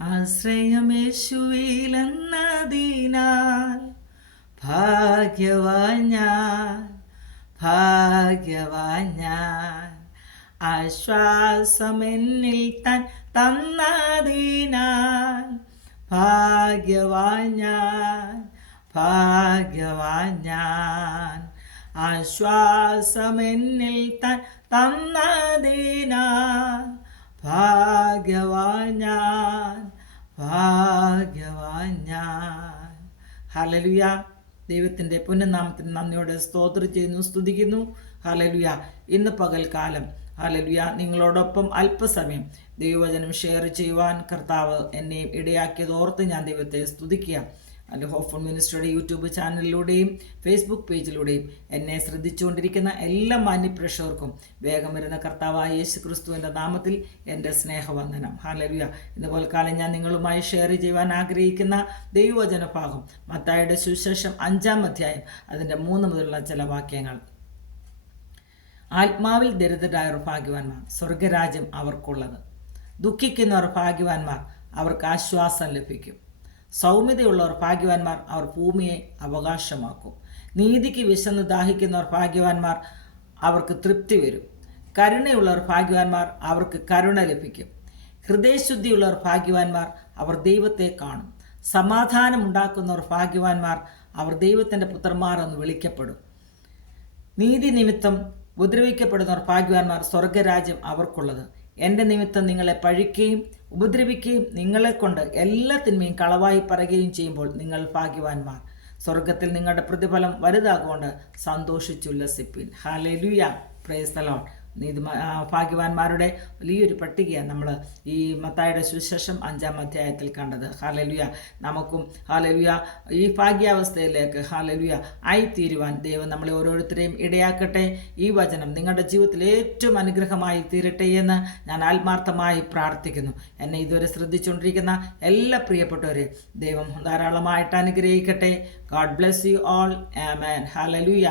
ആശ്രയമേശുവിലെന്നതിനാൽ ഭാഗ്യവാൻ ഞാൻ ആശ്വാസമെന്നിൽ തൻ തന്നതിനാൽ ഭാഗ്യവാൻ ഞാൻ ആശ്വാസമെന്നിൽ തൻ തന്നതിനാൽ ഭാഗ്യവാൻ ഞാൻ. ഹലലുയ ദൈവത്തിന്റെ പുനഃനാമത്തിന് നന്ദിയോടെ സ്തോത്രം ചെയ്യുന്നു സ്തുതിക്കുന്നു. ഹലലുയ ഇന്ന് പകൽക്കാലം ഹലലുയ നിങ്ങളോടൊപ്പം അല്പസമയം ദൈവവചനം ഷെയർ ചെയ്യുവാൻ കർത്താവ് എന്നെയും ഇടയാക്കിയത് ഓർത്ത് ഞാൻ ദൈവത്തെ സ്തുതിക്കുക. അല്ല ഹോഫോൺ മിനിസ്റ്ററുടെ യൂട്യൂബ് ചാനലിലൂടെയും ഫേസ്ബുക്ക് പേജിലൂടെയും എന്നെ ശ്രദ്ധിച്ചുകൊണ്ടിരിക്കുന്ന എല്ലാ മാന്യപ്രേക്ഷകർക്കും വേഗം വരുന്ന കർത്താവായ യേശു ക്രിസ്തുവിന്റെ നാമത്തിൽ എന്റെ സ്നേഹവന്ദനം. ഹാലവിയ ഇതുപോലെ കാലം ഞാൻ നിങ്ങളുമായി ഷെയർ ചെയ്യുവാൻ ആഗ്രഹിക്കുന്ന ദൈവവചന ഭാഗം മത്തായുടെ സുശേഷം അഞ്ചാം അധ്യായം അതിന്റെ മൂന്ന് മുതലുള്ള ചില വാക്യങ്ങൾ. ആത്മാവിൽ ദരിദ്രരായവർ ഭാഗ്യവാന്മാർ സ്വർഗരാജ്യം അവർക്കുള്ളത്. ദുഃഖിക്കുന്നവർ ഭാഗ്യവാന്മാർ അവർക്ക് ആശ്വാസം ലഭിക്കും. സൗമ്യതയുള്ളവർ ഭാഗ്യവാന്മാർ അവർ ഭൂമിയെ അവകാശമാക്കും. നീതിക്ക് വിശന്ന് ദാഹിക്കുന്നവർ ഭാഗ്യവാന്മാർ അവർക്ക് തൃപ്തി വരും. കരുണയുള്ളവർ ഭാഗ്യവാന്മാർ അവർക്ക് കരുണ ലഭിക്കും. ഹൃദയശുദ്ധിയുള്ളവർ ഭാഗ്യവാന്മാർ അവർ ദൈവത്തെ കാണും. സമാധാനം ഉണ്ടാക്കുന്നവർ ഭാഗ്യവാന്മാർ അവർ ദൈവത്തിന്റെ പുത്രന്മാർ എന്ന് വിളിക്കപ്പെടും. നീതി നിമിത്തം ഉപദ്രവിക്കപ്പെടുന്നവർ ഭാഗ്യവാന്മാർ സ്വർഗരാജ്യം അവർക്കുള്ളത്. എന്റെ നിമിത്തം നിങ്ങളെ പഴിക്കുകയും ഉപദ്രവിക്കുകയും നിങ്ങളെ കൊണ്ട് തിന്മയും കളവായി പറയുകയും ചെയ്യുമ്പോൾ നിങ്ങൾ ഭാഗ്യവാന്മാർ. സ്വർഗത്തിൽ നിങ്ങളുടെ പ്രതിഫലം വലുതാകൊണ്ട് സന്തോഷിച്ചുല്ലസിപ്പിൻ ഹാലലുയ പ്രേസ്തലോൺ നീതി ഭാഗ്യവാന്മാരുടെ വലിയൊരു പട്ടികയാണ് നമ്മൾ ഈ മത്തായുടെ സുശേഷം അഞ്ചാം അധ്യായത്തിൽ കണ്ടത്. ഹാലലുയ നമുക്കും ഹാലലുയ ഈ ഭാഗ്യാവസ്ഥയിലേക്ക് ഹാലലുയ ആയിത്തീരുവാൻ ദൈവം നമ്മളെ ഓരോരുത്തരെയും ഇടയാക്കട്ടെ. ഈ വചനം നിങ്ങളുടെ ജീവിതത്തിൽ ഏറ്റവും അനുഗ്രഹമായി തീരട്ടെ എന്ന് ഞാൻ ആത്മാർത്ഥമായി പ്രാർത്ഥിക്കുന്നു. എന്നെ ഇതുവരെ ശ്രദ്ധിച്ചുകൊണ്ടിരിക്കുന്ന എല്ലാ പ്രിയപ്പെട്ടവരെയും ദൈവം ധാരാളമായിട്ട് അനുഗ്രഹിക്കട്ടെ. God bless you all amen hallelujah